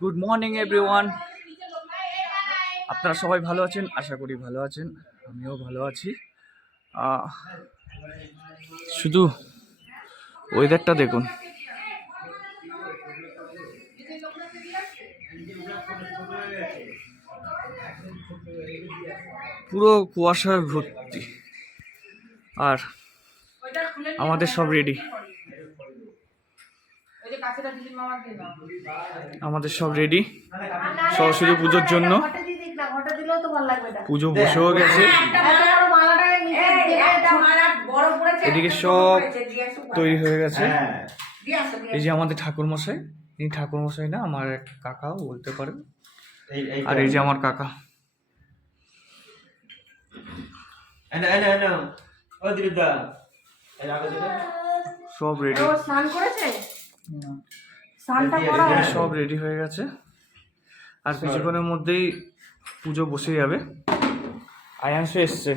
Good morning everyone. আপনারা সবাই ভালো আছেন, আশা করি ভালো আছেন। আমিও ভালো আছি। শুধু ওয়েদারটা দেখুন, পুরো কুয়াশায় ভর্তি। আর আমাদের সব রেডি, সরস্বতী পুজোর জন্য। পুজো বসেও গেছে, এদিকে সব তৈরি হয়ে গেছে। এই যে আমাদের ঠাকুরমশাই, এই ঠাকুরমশাই না, আমার এক কাকাও বলতে পারেন। আর এই যে আমার কাকা, সব রেডি, সব রেডি হয়ে গেছে। আর কিছুক্ষণের মধ্যেই পুজো বসে যাবে। আয়াংশও এসছে,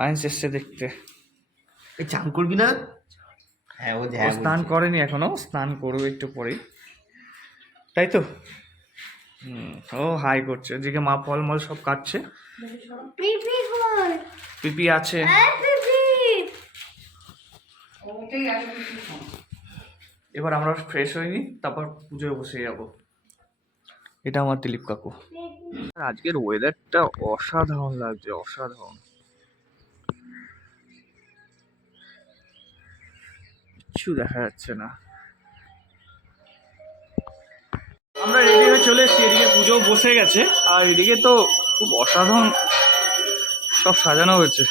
আয়াংশ এসছে দেখতে। চান করবি না? হ্যাঁ, ও স্নান করেনি এখনো, স্নান করবে একটু পরেই, তাই তো। ও হাই করছে, ওদিকে মা ফলমল সব কাটছে। পিপি আছে। এবার আমরা ফ্রেশ হয়ে নিই, তারপর পুজোয় বসে যাব। এটা আমার দিলীপ কাকু। আজকের ওয়েদারটা অসাধারণ লাগছে, অসাধারণ। কিছু দেখা যাচ্ছে না। আমরা রেডি হয়ে চলে এসেছি, এদিকে পুজো বসে গেছে। আর এদিকে তো খুব অসাধারণ সব সাজানো হয়েছে,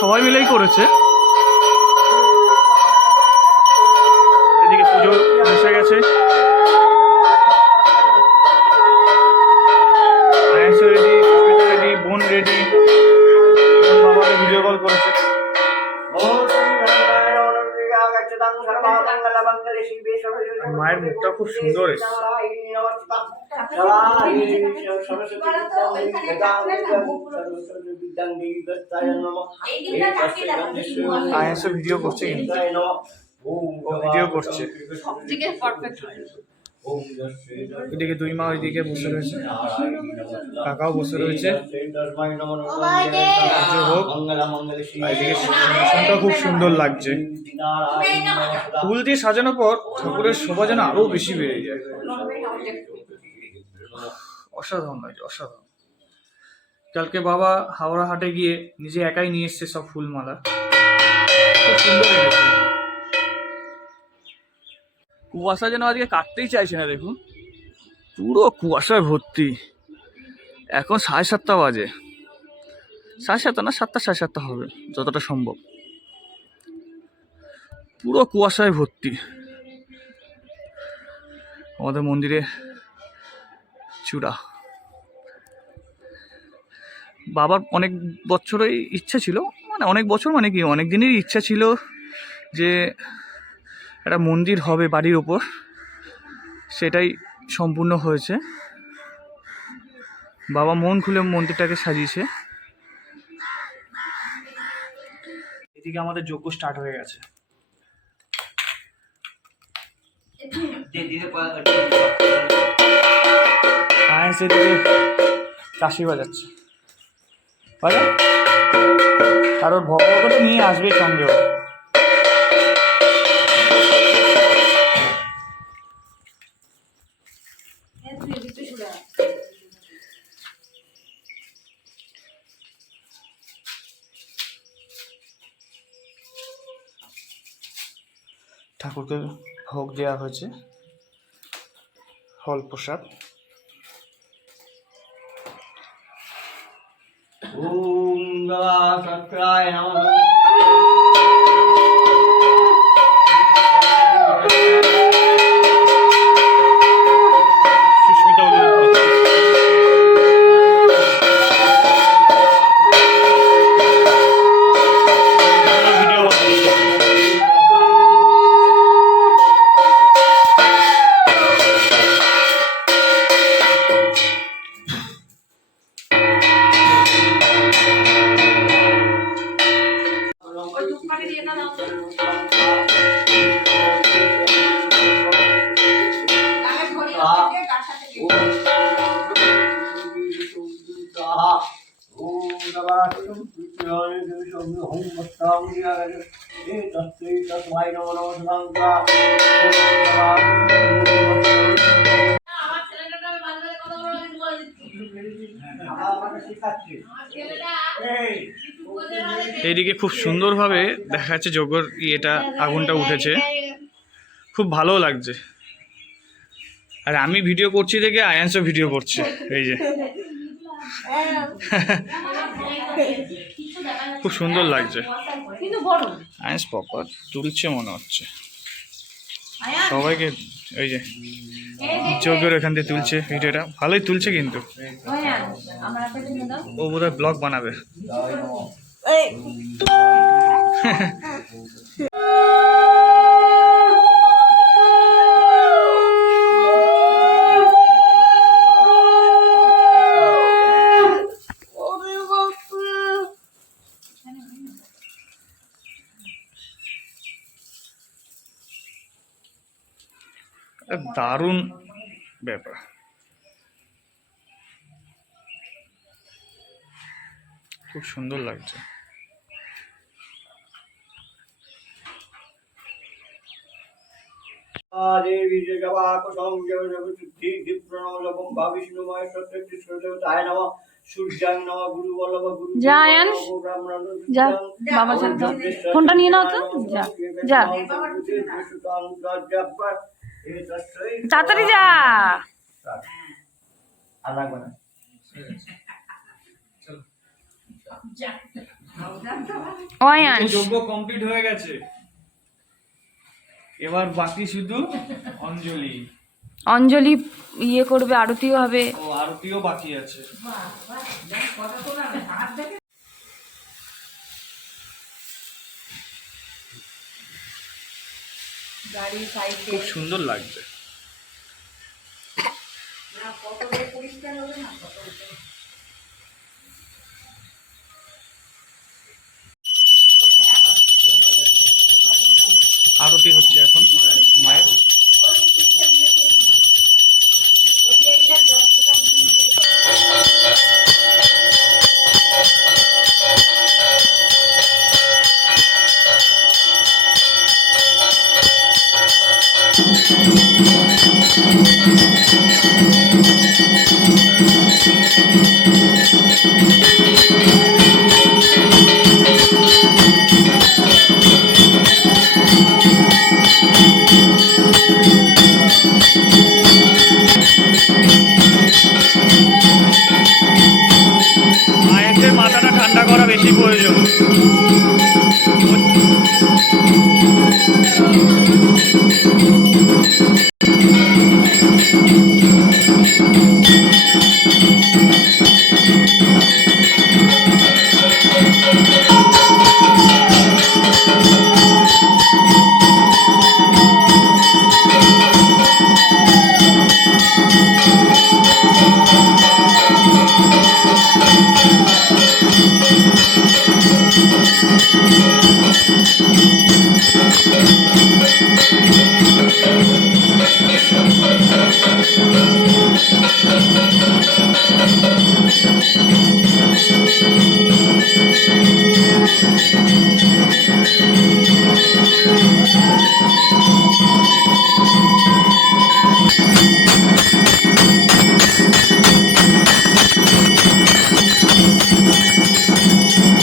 সবাই মিলেই করেছে। এদিকে পুজো বসে গেছে, রেডি, রেডি, বোন রেডি, বাবাকে ভিডিও কল করেছে। মায়ের মুখটা খুব সুন্দর এসেছে। ভিডিও করছে, ভিডিও করছে। এদিকে দুই মা ওইদিকে বসে রয়েছে, কাকাও বসে রয়েছে। সিংহাসনটা খুব সুন্দর লাগছে। ফুল দিয়ে সাজানোর পর ঠাকুরের শোভা যেন আরো বেশি বেড়ে যায়। অসাধারণ লাগছে, অসাধারণ। কালকে বাবা হাওড়া হাটে গিয়ে নিজে একাই নিয়ে এসছে সব ফুলমালা, খুব সুন্দর লেগেছে। কুয়াশা যেন আজকে কাটতেই চাইছে না, দেখুন পুরো কুয়াশায় ভর্তি। এখন 7:30 বাজে, 7:30 না, 7টা 7:30 হবে যতটা সম্ভব। পুরো কুয়াশায় ভর্তি। আমাদের মন্দিরে চূড়া। বাবার অনেক বছরই ইচ্ছা ছিল, মানে অনেক বছর মানে কি, অনেক দিনেরই ইচ্ছা ছিল যে একটা মন্দির হবে বাড়ির ওপর। সেটাই সম্পূর্ণ হয়েছে। বাবা মন খুলে মন্দিরটাকে সাজিয়েছে। এদিকে আমাদের যজ্ঞ স্টার্ট হয়ে গেছে। কাশি বাজাচ্ছে, আর ওর ভগবানকে তো নিয়ে আসবে সঙ্গে। ঠাকুরকে ভোগ দেওয়া হয়েছে, ফল প্রসাদ। ওম সক্রায় নমঃ। এইদিকে খুব সুন্দরভাবে দেখা যাচ্ছে যজ্ঞর ইয়েটা আগুনটা উঠেছে, খুব ভালো লাগছে। আর আমি ভিডিও করছি দেখে আয়ান্সও ভিডিও করছে, এই যে খুব সুন্দর লাগছে। আয়ান্স পপা তুলছে মনে হচ্ছে সবাইকে, ওই যে যজ্ঞের এখান থেকে তুলছে ভিডিওটা, ভালোই তুলছে কিন্তু ও বোধহয় ব্লগ বানাবে। দারুণ ব্যাপার, খুব সুন্দর লাগছে। যা আয়ান, যা বাবার সাথে দাও, ফোনটা নিয়ে নাও তো, যা যা তাড়াতাড়ি যা। ও আয়ান, যজ্ঞ কমপ্লিট হয়ে গেছে, এবার বাকি শুধু অঞ্জলি। অঞ্জলি ইয়ে করবে, আরতিও হবে। ও আরতিও বাকি আছে। খুব সুন্দর লাগছে। আরতি হচ্ছে এখন মায়ের। মায়ের মাথাটা ঠান্ডা করা বেশি প্রয়োজন।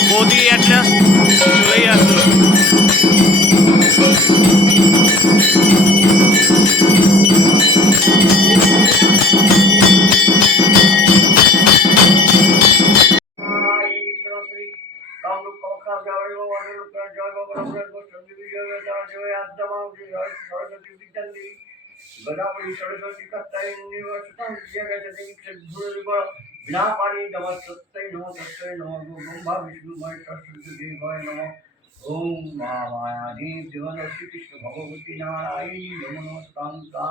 মোদি একটা চলেই আসলো। गोदावरी सरस्वती कत्तै निवासतं जगदीश्वरः बिना पानी नमस्तै नमो तस्मै नमो ब्रह्मा विष्णु महेश्वर देवाय नमः। ओम महामायादेव जगन श्री कृष्ण भगवती नारायणी नमस्कांता।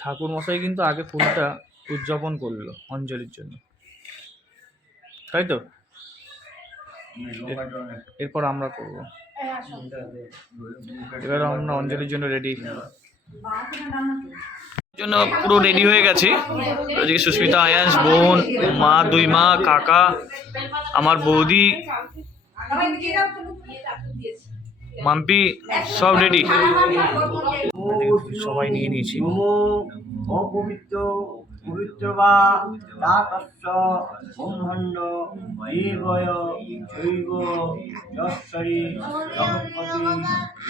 ঠাকুর মশাই কিন্তু আগে ফুলটা উদযাপন করলো অঞ্জলির জন্য, তাই তো? এরপর আমরা করব। এবার আমরা অঞ্জলির জন্য রেডি জন্য পুরো রেডি হয়ে গেছি। আজকে সুস্মিতা, আয়াস, বোন, মা, 2 মা, কাকা, আমার বৌদি, মাম্পি সব রেডি, সবাই নিয়ে নিয়েছি। অপবিত্র পবিত্র বা তাতস্য ব্রহ্মাণ্ড দেবয় শৈব যশ্বরী জগৎপতি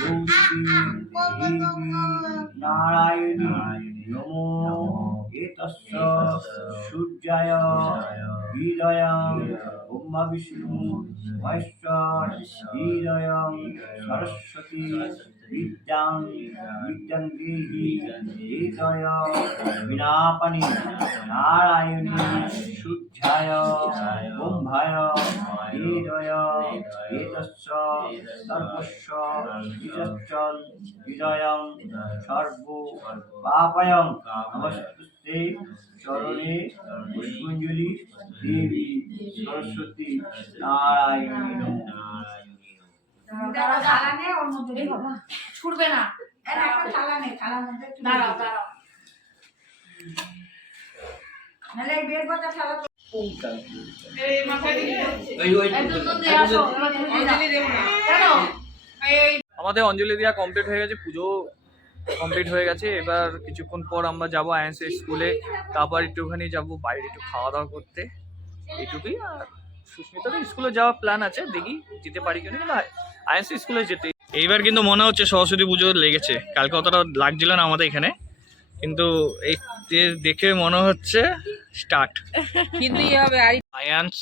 গৌরী দেবী নারায়ণী নমো এতস্য সূর্যায় হৃদয়ং ব্রহ্মা বিষ্ণু মহেশ্বর হৃদয়ং সরস্বতী বিদ্যাং বিদ্যাং দেহি হৃদয় বিনাপানি নারায়ণী সূর্যায় ব্রহ্মায় হৃদয় এতস্য সর্বস্ব বিজচ্ছন হৃদয়ং সর্ব পাপয়ং নমস্তুতে চরণে পুষ্পাঞ্জলি দেবী সরস্বতী নারায়ণী নমঃ। ছুটবে না, দাঁড়াও দাঁড়াও। আমাদের অঞ্জলি দেওয়া কমপ্লিট হয়ে গেছে, পুজো কমপ্লিট হয়ে গেছে। এবার কিছুক্ষণ পর আমরা যাবো আয়ান্সের স্কুলে, তারপর একটুখানি যাবো বাইরে একটু খাওয়া দাওয়া করতে, এইটুকুই। আর সুস্মিতাদের স্কুলে যাওয়ার প্ল্যান আছে, দেখি যেতে পারি কিনা, কিন্তু আয়ান্স স্কুলে যেতে। এইবার কিন্তু মনে হচ্ছে সরস্বতী পুজো লেগেছে, কালকে অতটা লাগছিল না আমাদের এখানে, কিন্তু এই দেখে মনে হচ্ছে স্টার্ট। কিন্তু আয়ান্স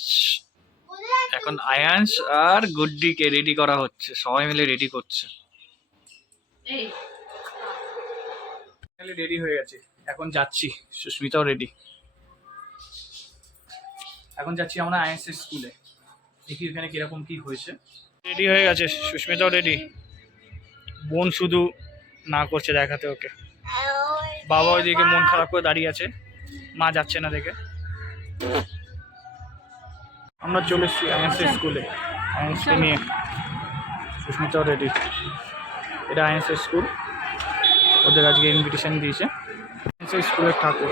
এখন আয়ান্স আর গুড্ডিকে রেডি করা হচ্ছে, সবাই মিলে রেডি করছে। রেডি হয়ে গেছে, এখন যাচ্ছি। সুস্মিতাও রেডি, এখন যাচ্ছি আমরা আয়ান্স স্কুলে, দেখি এখানে কিরকম কি হয়েছে। রেডি হয়ে গেছে, সুস্মিতাও রেডি। বোন শুধু না করছে দেখাতে ওকে, বাবা ওইদিকে মন খারাপ করে দাঁড়িয়ে আছে, মা যাচ্ছে না দেখে। আমরা চলে এসেছি আয়ান্স স্কুলে, আয়ান্সকে নিয়ে। সুস্মিতাও রেডি, এটা আয়ান্স স্কুল, ওদের আজকে ইনভিটেশন দিয়েছে। আয়ান্স স্কুলের ঠাকুর,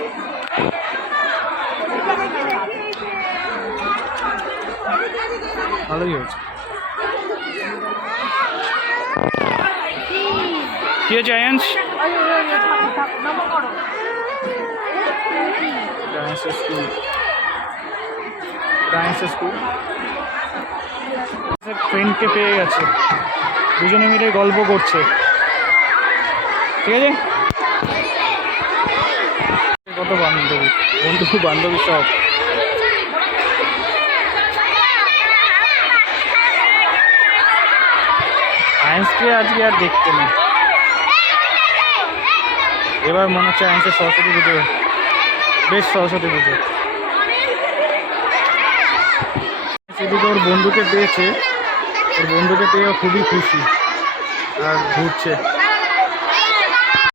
ভালোই হয়েছে। কি হয়েছে আয়ান্স? আয়ান্স স্কুল, আয়ান্স স্কুল ফ্রেন্ডকে পেয়ে গেছে, দুজনে মিলে গল্প করছে, ঠিক আছে। কত বান্ধবী, বন্ধু বান্ধবী সব। আয়ান্সকে আজকে আর দেখতে নেই, এবার মনে হচ্ছে আয়ান্সের সরস্বতী পুজো, বেশ সরস্বতী পুজো। সেদিকে ওর বন্ধুকে পেয়েছে, ওর বন্ধুকে পেয়ে খুবই খুশি আর ঘুরছে।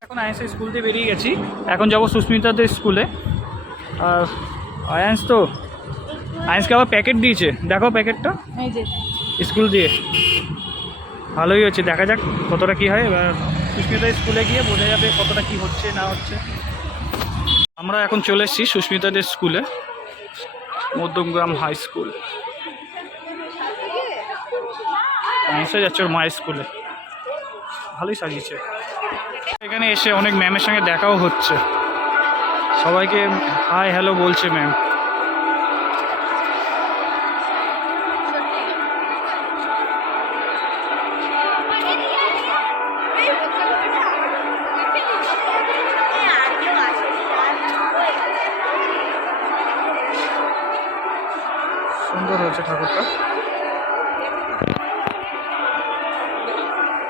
এখন আয়ান্স স্কুল থেকে বেরিয়ে গেছি, এখন যাবো সুস্মিতাদের স্কুলে। আর আয়ান্স তো, আয়ান্সকে আবার প্যাকেট দিয়েছে, দেখো প্যাকেটটা স্কুল দিয়ে, ভালোই হচ্ছে। দেখা যাক কতটা কি হয়, এবার সুস্মিতা স্কুলে গিয়ে বোঝা যাবে কতটা কি হচ্ছে না হচ্ছে। আমরা এখন চলে এসেছি সুস্মিতাদের স্কুলে, মধ্যমগ্রাম হাই স্কুল। এসে যাচ্ছে ওর মায়ের স্কুলে, ভালোই সাজিয়েছে। এখানে এসে অনেক ম্যামের সঙ্গে দেখাও হচ্ছে, সবাইকে হাই হ্যালো বলছে ম্যাম। সুন্দর হয়েছে ঠাকুরটা।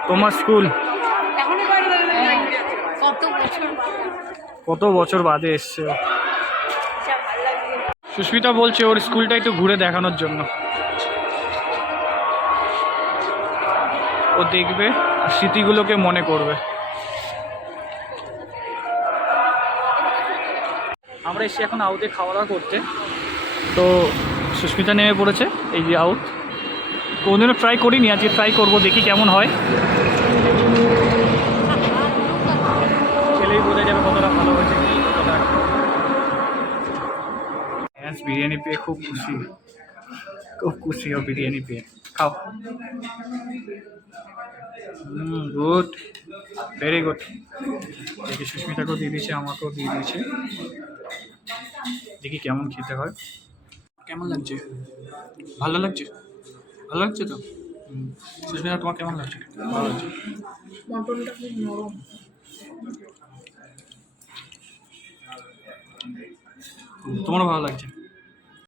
তোমার স্কুল কত বছর বাদে এসছে। সুস্মিতা বলছে ওর স্কুলটা একটু ঘুরে দেখানোর জন্য, ও দেখবে আর স্মৃতিগুলোকে মনে করবে। আমরা এসে এখন আউটে খাওয়া দাওয়া করতে, তো সুস্মিতা নেমে পড়েছে, এই যে আউট। কোনোদিনও ট্রাই করিনি, আজকে ট্রাই করব, দেখি কেমন হয়। খেলেই বোঝা যাবে কতটা ভালো হয়েছে কি কতটা। হ্যাঁ, বিরিয়ানি পেয়ে খুব খুশি, খুব খুশি ও বিরিয়ানি পেয়ে। খাও। Good, very good. দেখি সুস্মিতাকেও দিয়ে দিয়েছে, আমাকেও দিয়ে দিয়েছে, দেখি কেমন খেতে হয়। কেমন লাগছে? ভালো লাগছে? ভালো লাগছে তো? সুস্মিতা তোমার কেমন লাগছে? ভালো লাগছে। মটনটা খুব নরম। তোমারও ভালো লাগছে?